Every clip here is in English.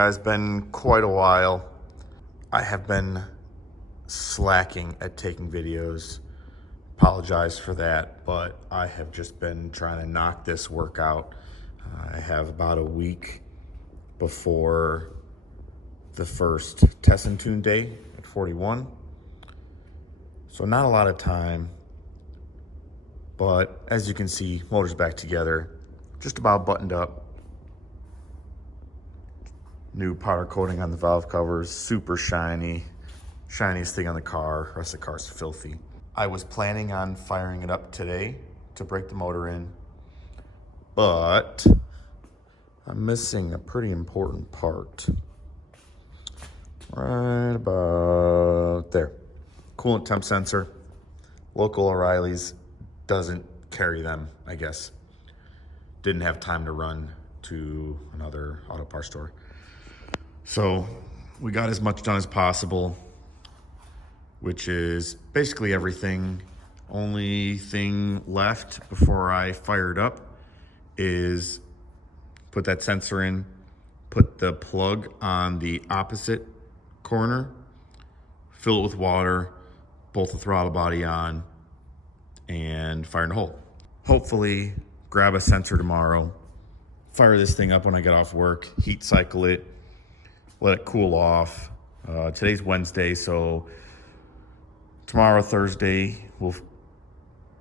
guys, been quite a while. I have been slacking at taking videos. Apologize for that, but I have just been trying to knock this workout. I have about a week before the first test and tune day at 41. So not a lot of time, but as you can see, motor's back together, just about buttoned up. New powder coating on the valve covers, super shiny. Shiniest thing on the car, the rest of the car's filthy. I was planning on firing it up today to break the motor in, but I'm missing a pretty important part. Right about there. Coolant temp sensor. Local O'Reilly's doesn't carry them, I guess. Didn't have time to run to another auto parts store. So we got as much done as possible, which is basically everything. Only thing left before I fire it up is put that sensor in, put the plug on the opposite corner, fill it with water, bolt the throttle body on, and fire in the hole. Hopefully grab a sensor tomorrow, fire this thing up when I get off work, heat cycle it, let it cool off. Today's Wednesday, so tomorrow, Thursday, we'll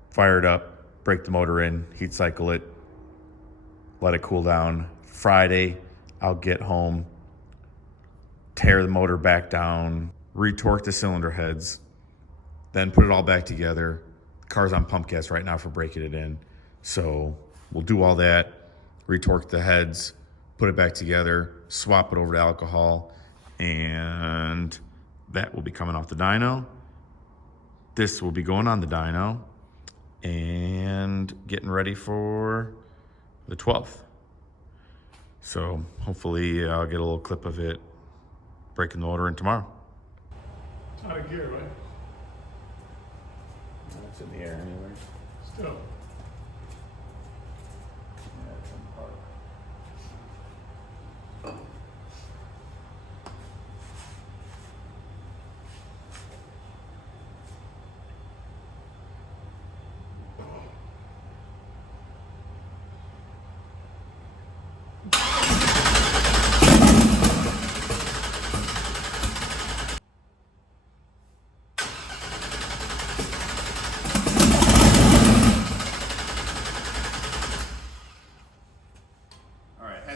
fire it up, break the motor in, heat cycle it, let it cool down. Friday, I'll get home, tear the motor back down, retorque the cylinder heads, then put it all back together. The car's on pump gas right now for breaking it in. So we'll do all that, retorque the heads, put it back together, swap it over to alcohol, and that will be coming off the dyno. This will be going on the dyno and getting ready for the 12th. So hopefully I'll get a little clip of it breaking the motor in tomorrow. It's out of gear, right? It's in the air anyway. Still.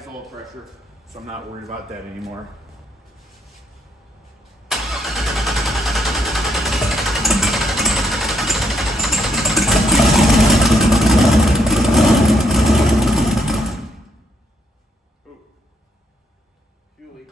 Oil pressure, so I'm not worried about that anymore. Ooh. Fuel leak.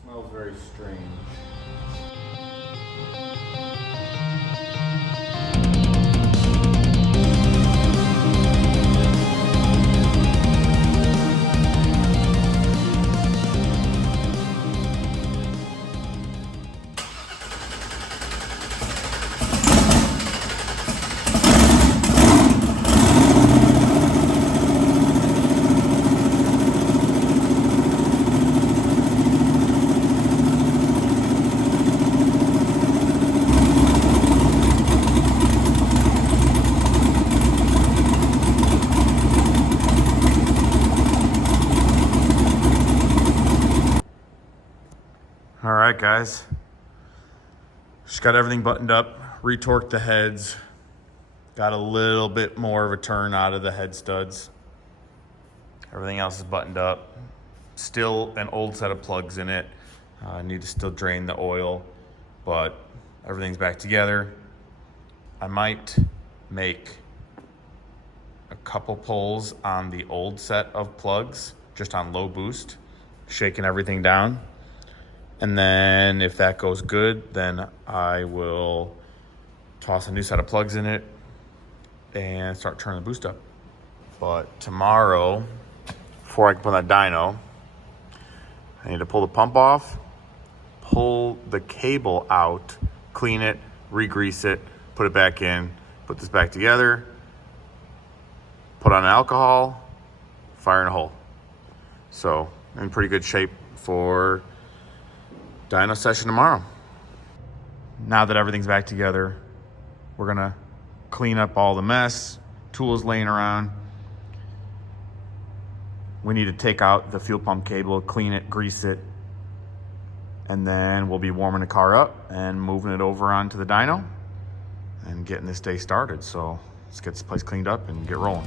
Smells very strange. All right, guys. Just got everything buttoned up, retorqued the heads, got a little bit more of a turn out of the head studs. Everything else is buttoned up. Still an old set of plugs in it. I need to still drain the oil, but everything's back together. I might make a couple pulls on the old set of plugs, just on low boost, shaking everything down. And then if that goes good, then I will toss a new set of plugs in it and start turning the boost up. But tomorrow, before I can put that dyno, I need to pull the pump off, pull the cable out, clean it, re-grease it, put it back in, put this back together, put on alcohol, fire in a hole. So I'm in pretty good shape for dyno session tomorrow. Now that everything's back together, we're gonna clean up all the mess, tools laying around. We need to take out the fuel pump cable, clean it, grease it, and then we'll be warming the car up and moving it over onto the dyno and getting this day started. So let's get this place cleaned up and get rolling.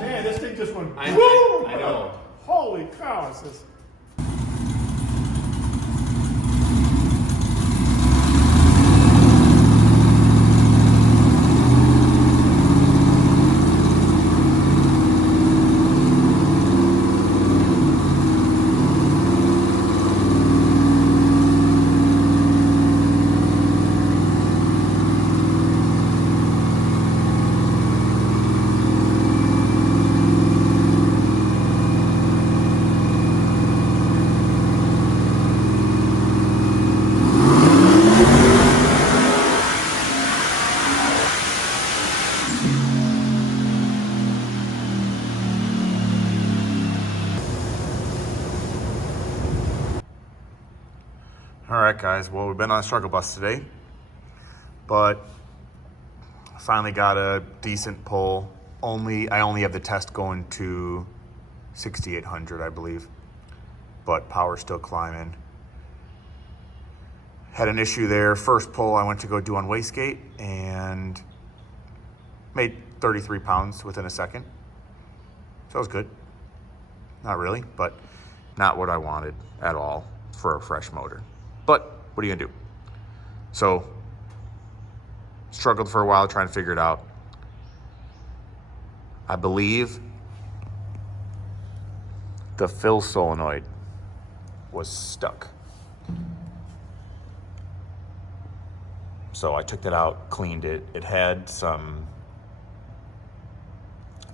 Man, this thing just went I boom! know. Holy cow, it's just... All right, guys. Well, we've been on a struggle bus today, but finally got a decent pull. I only have the test going to 6,800, I believe, but power's still climbing. Had an issue there. First pull I went to go do on wastegate and made 33 pounds within a second. So that was good. Not really, but not what I wanted at all for a fresh motor. But what are you gonna do? So struggled for a while trying to figure it out. I believe the fill solenoid was stuck. So I took that out, cleaned it. It had some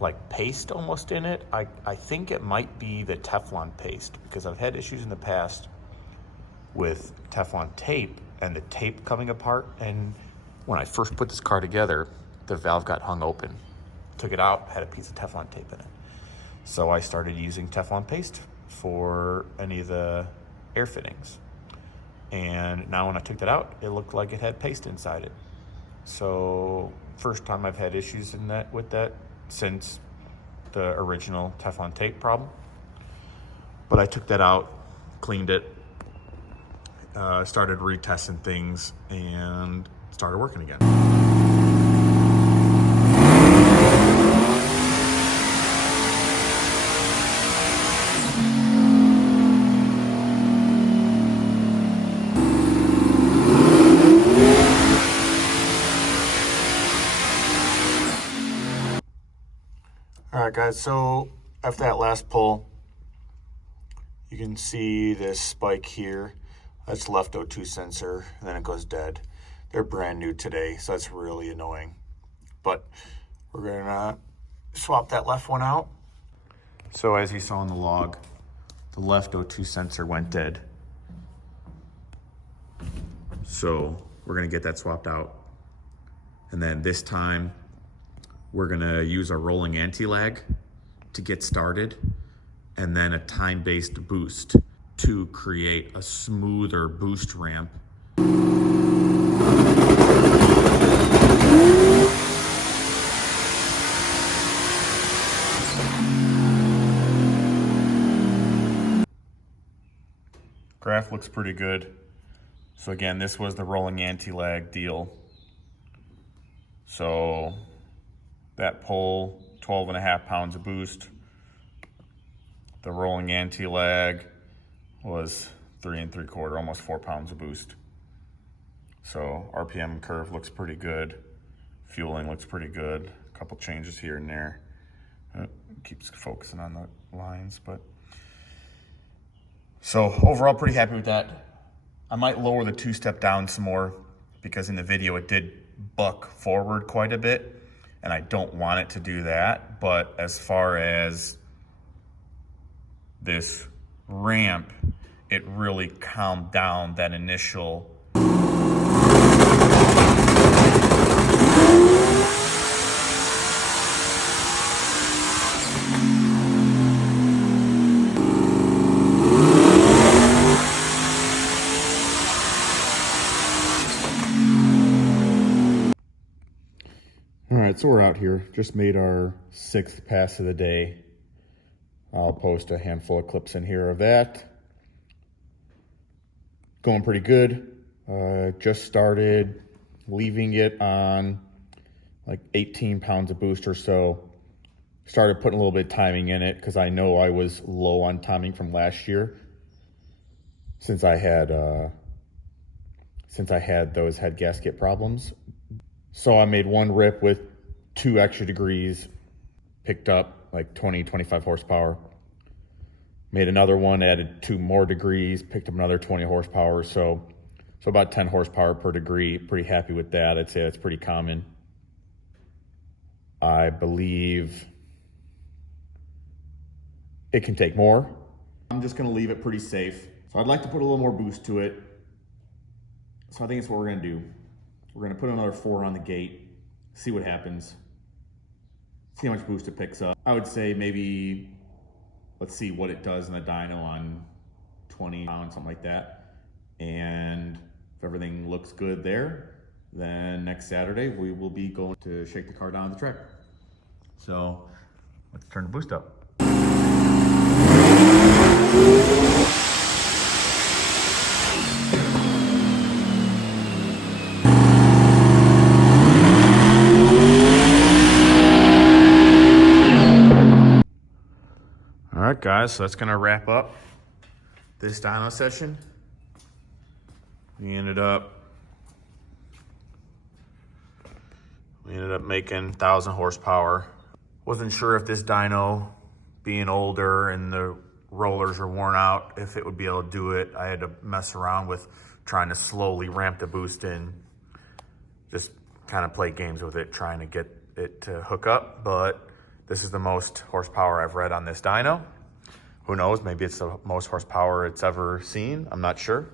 like paste almost in it. I think it might be the Teflon paste because I've had issues in the past with Teflon tape and the tape coming apart. And when I first put this car together, the valve got hung open. Took it out, had a piece of Teflon tape in it. So I started using Teflon paste for any of the air fittings. And now when I took that out, it looked like it had paste inside it. So first time I've had issues with that since the original Teflon tape problem. But I took that out, cleaned it, started retesting things, and started working again. All right, guys, so after that last pull, you can see this spike here. That's left O2 sensor, and then it goes dead. They're brand new today, so that's really annoying. But we're gonna swap that left one out. So as you saw in the log, the left O2 sensor went dead. So we're gonna get that swapped out. And then this time, we're gonna use a rolling anti-lag to get started, and then a time-based boost to create a smoother boost ramp. Graph looks pretty good. So again, this was the rolling anti-lag deal. So that pole, 12.5 pounds of boost. The rolling anti-lag was 3 3/4, almost 4 pounds of boost. So RPM curve looks pretty good. Fueling looks pretty good. A couple changes here and there. Keeps focusing on the lines, but. So overall, pretty happy with that. I might lower the 2-step down some more because in the video it did buck forward quite a bit, and I don't want it to do that. But as far as this ramp, it really calmed down that initial All right, so we're out here. Just made our 6th pass of the day. I'll post a handful of clips in here of that. Going pretty good. Just started leaving it on like 18 pounds of boost or so. Started putting a little bit of timing in it because I know I was low on timing from last year since I had those head gasket problems. So I made one rip with 2 extra degrees, picked up like 20, 25 horsepower. Made another one, added 2 more degrees, picked up another 20 horsepower. So about 10 horsepower per degree. Pretty happy with that. I'd say that's pretty common. I believe it can take more. I'm just gonna leave it pretty safe. So I'd like to put a little more boost to it. So I think that's what we're gonna do. We're gonna put another 4 on the gate, see what happens, see how much boost it picks up. I would say maybe, let's see what it does in the dyno on 20 pounds, something like that. And if everything looks good there, then next Saturday we will be going to shake the car down the track. So let's turn the boost up. All right, guys, so that's gonna wrap up this dyno session. We ended up making 1,000 horsepower. Wasn't sure if this dyno, being older and the rollers are worn out, if it would be able to do it. I had to mess around with trying to slowly ramp the boost in, just kind of play games with it, trying to get it to hook up. But this is the most horsepower I've read on this dyno. Who knows, maybe it's the most horsepower it's ever seen. I'm not sure.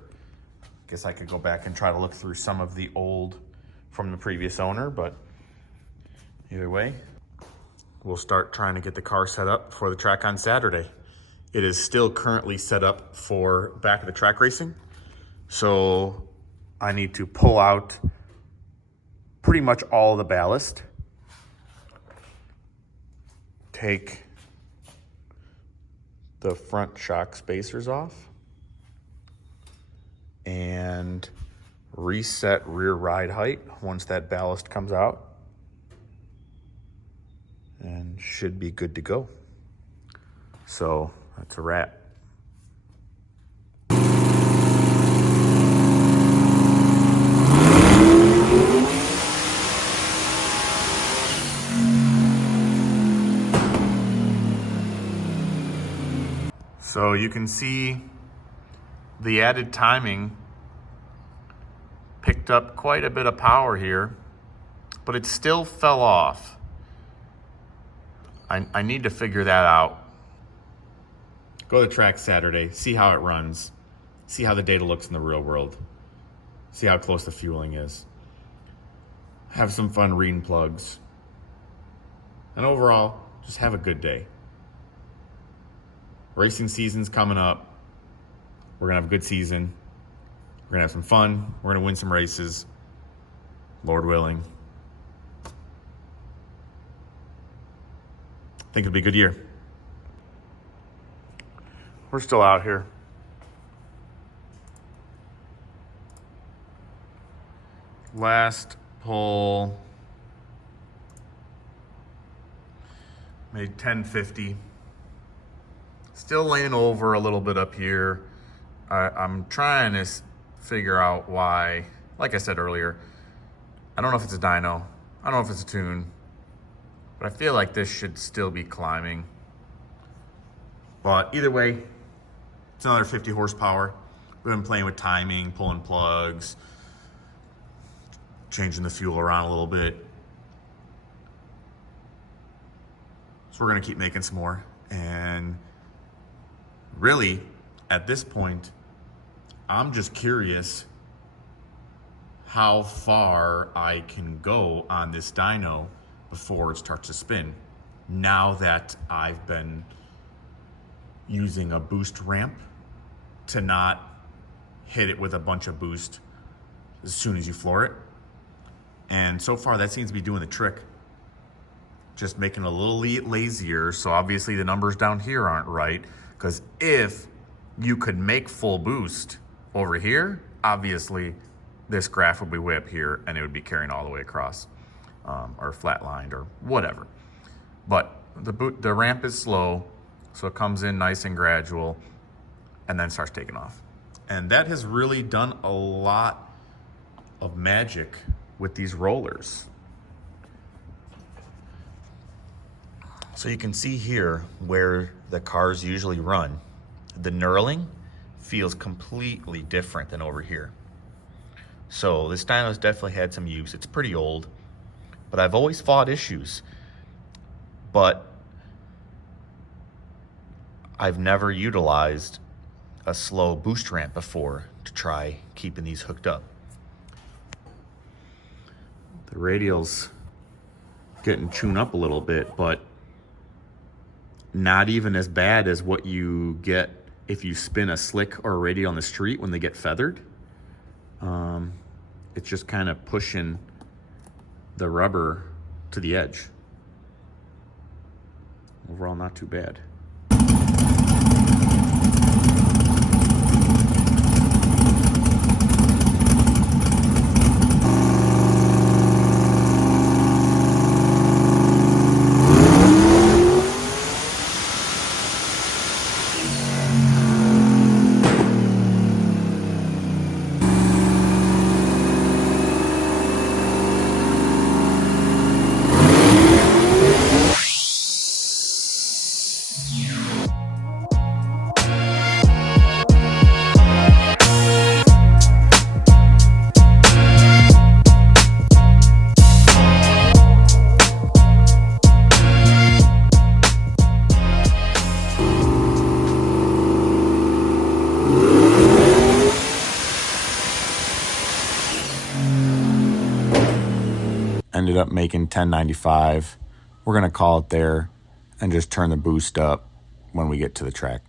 Guess I could go back and try to look through some of the old from the previous owner, but either way, we'll start trying to get the car set up for the track on Saturday. It is still currently set up for back of the track racing. So I need to pull out pretty much all the ballast, take the front shock spacers off, and reset rear ride height once that ballast comes out, and should be good to go. So that's a wrap. So you can see the added timing picked up quite a bit of power here, but it still fell off. I need to figure that out. Go to the track Saturday, see how it runs, see how the data looks in the real world, see how close the fueling is. Have some fun reading plugs. And overall, just have a good day. Racing season's coming up. We're gonna have a good season. We're gonna have some fun. We're gonna win some races, Lord willing. I think it'll be a good year. We're still out here. Last pull, made 1050. Still laying over a little bit up here. I'm trying to figure out why, like I said earlier, I don't know if it's a dyno, I don't know if it's a tune, but I feel like this should still be climbing. But either way, it's another 50 horsepower. We've been playing with timing, pulling plugs, changing the fuel around a little bit. So we're gonna keep making some more. And really, at this point, I'm just curious how far I can go on this dyno before it starts to spin. Now that I've been using a boost ramp to not hit it with a bunch of boost as soon as you floor it. And so far that seems to be doing the trick. Just making it a little lazier. So obviously the numbers down here aren't right, because if you could make full boost over here, obviously this graph would be way up here and it would be carrying all the way across, or flatlined or whatever. But the ramp is slow, so it comes in nice and gradual and then starts taking off. And that has really done a lot of magic with these rollers. So you can see here where the cars usually run. The knurling feels completely different than over here. So this dyno's definitely had some use. It's pretty old, but I've always fought issues. But I've never utilized a slow boost ramp before to try keeping these hooked up. The radial's getting tuned up a little bit, but not even as bad as what you get if you spin a slick or a radial on the street when they get feathered. It's just kind of pushing the rubber to the edge. Overall, not too bad. Ended up making 1095. We're gonna call it there and just turn the boost up when we get to the track.